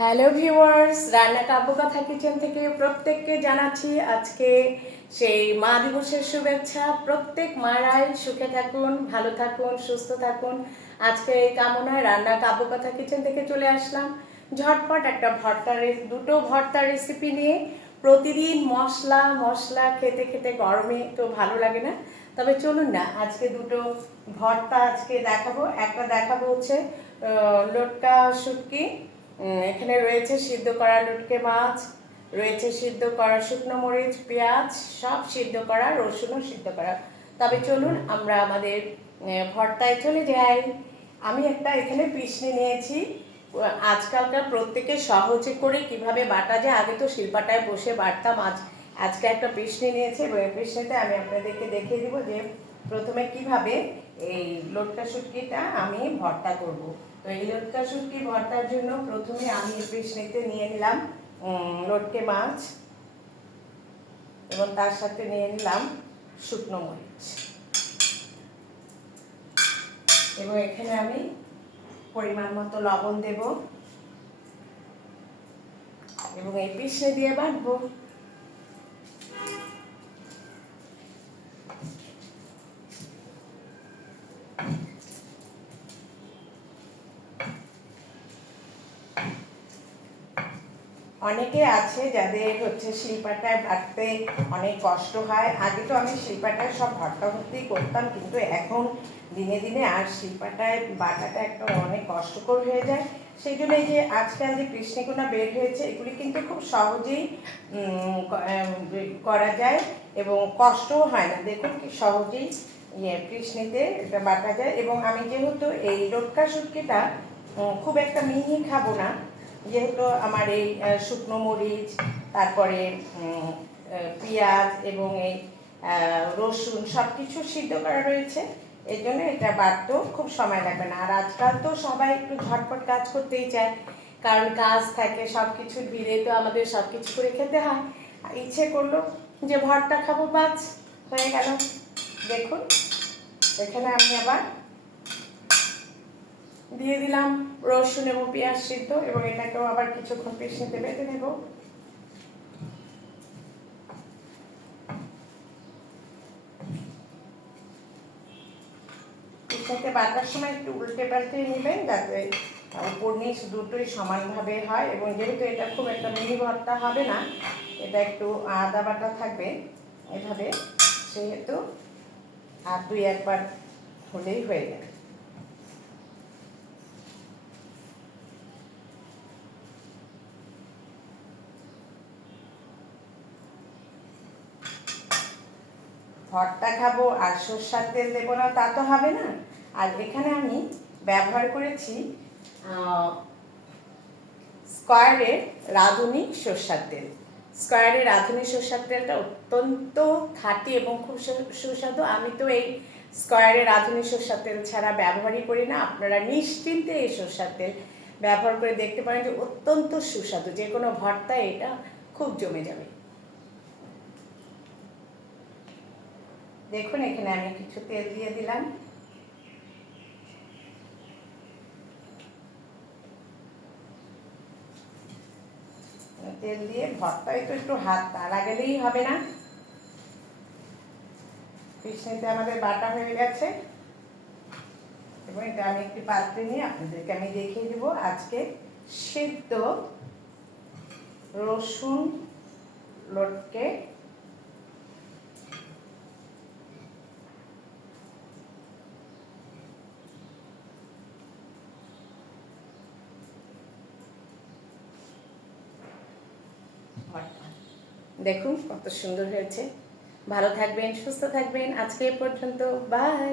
Hello viewers, রান্না কাব্য কথা kitchen থেকে প্রত্যেককে জানাচ্ছি আজকে সেই মা দিবসের শুভেচ্ছা। প্রত্যেক মারাই সুখে থাকুন, ভালো থাকুন, সুস্থ থাকুন। আজকে এই কামনায় রান্না কাব্য কথা কিচেন থেকে চলে আসলাম ঝটপট একটা দুটো ভর্তা রেসিপি নিয়ে। প্রতিদিন মশলা মশলা খেতে খেতে গরমে তো ভালো লাগে না, তবে চলুন না আজকে দুটো ভর্তা আজকে দেখাবো। একটা দেখাবো হচ্ছে লটকা শুটকি, এখানে রয়েছে সিদ্ধ করা লটকে মাছ, রয়েছে সিদ্ধ করা শুকনো মরিচ, পেঁয়াজ, সব সিদ্ধ করা, রসুনও সিদ্ধ করা। তবে চলুন আমরা আমাদের ভর্তায় চলে যাই। আমি একটা এখানে পিসনি নিয়েছি। আজকালকার প্রত্যেকে সহজে করে কিভাবে বাটা যায়, আগে তো শিলপাটায় বসে বাটতাম, আজকে একটা পিসনি নিয়েছি এবং এই পিসনিতে আমি আপনাদেরকে দেখিয়ে দিব যে প্রথমে কিভাবে এই লটকা শুটকিটা আমি ভর্তা করব। তো এই লটকা শুটকি ভর্তার জন্য প্রথমে আমি এই পিসনিতে নিয়ে নিলাম লটকে মাছ এবং তার সাথে নিয়ে নিলাম শুকনো মরিচ, এবং এখানে আমি পরিমাণ মতো লবণ দেব এবং এই পিসনি দিয়ে বাটবো। অনেকে আছে যাদের হচ্ছে শিলপাটায় বাটতে অনেক কষ্ট হয়। আগে তো আমি শিলপাটায় সব ভর্তা ভর্তি করতাম, কিন্তু এখন দিনে দিনে আর শিলপাটায় বাটাটা একটা অনেক কষ্টকর হয়ে যায়। সেই জন্য এই যে আজকাল যে পিসনিগুলো বের হয়েছে, এগুলি কিন্তু খুব সহজেই করা যায় এবং কষ্টও হয় না। দেখুন কি সহজেই পিসনিতে এটা বাটা যায়। এবং আমি যেহেতু এই লটকা শুটকিটা খুব একটা মিহি খাবো না, যেহেতু আমার এই শুকনো মরিচ, তারপরে পেঁয়াজ এবং এই রসুন সব কিছু সিদ্ধ করা রয়েছে, এই জন্য এটা বাটতেও খুব সময় লাগবে না। আর আজকাল তো সবাই একটু ঝটপট কাজ করতেই চায়, কারণ কাজ থাকে, সব কিছুর ভিড়ে তো আমাদের সব কিছু করে খেতে হয়। ইচ্ছে করলো যে ভর্তা খাবো, বাস হয়ে গেল। দেখুন এখানে আমি আবার দিয়ে দিলাম রসুন এবং পেঁয়াজ সিদ্ধ, এবং এটাকেও আবার কিছুক্ষণ পিসনিতে বেটে নেব। পিসনিতে বাটার সময় একটু উল্টে পাল্টে নেবেন, যাতে উপর নিচ দুটোই সমানভাবে হয়। এবং যেহেতু এটা খুব একটা মিহি ভর্তা হবে না, এটা একটু আদা বাটা থাকবে এভাবে, সেহেতু আর দুই একবার হলেই হয়ে যাবে। ভর্তা খাবো আর সরষের তেল দেবো না তা তো হবে না। আর এখানে আমি ব্যবহার করেছি স্কয়ারের রাঁধুনি সরষের তেল। স্কয়ারের রাঁধুনি সরষের তেলটা অত্যন্ত খাঁটি এবং খুব সুস্বাদু। আমি তো এই স্কয়ারের রাঁধুনি সরষের তেল ছাড়া ব্যবহারই করি না। আপনারা নিশ্চিন্তে এই সরষের তেল ব্যবহার করে দেখতে পারেন যে অত্যন্ত সুস্বাদু, যে কোনো ভর্তায় এটা খুব জমে যাবে। দেখুন এখানে আমি কিছু তেল দিয়ে দিলাম। তেল দিয়ে ভর্তায় তো একটু হাত তাড়া গেলেই হবে না। পিসনিতে আমাদের বাটা হয়ে গেছে এবং এটা আমি একটি পাত্রে নিয়ে আপনাদেরকে আমি দেখিয়ে দেব আজকে সিদ্ধ রসুন লটকে দেখুন কত সুন্দর হয়েছে। ভালো থাকবেন, সুস্থ থাকবেন। আজকে এ পর্যন্ত, বাই।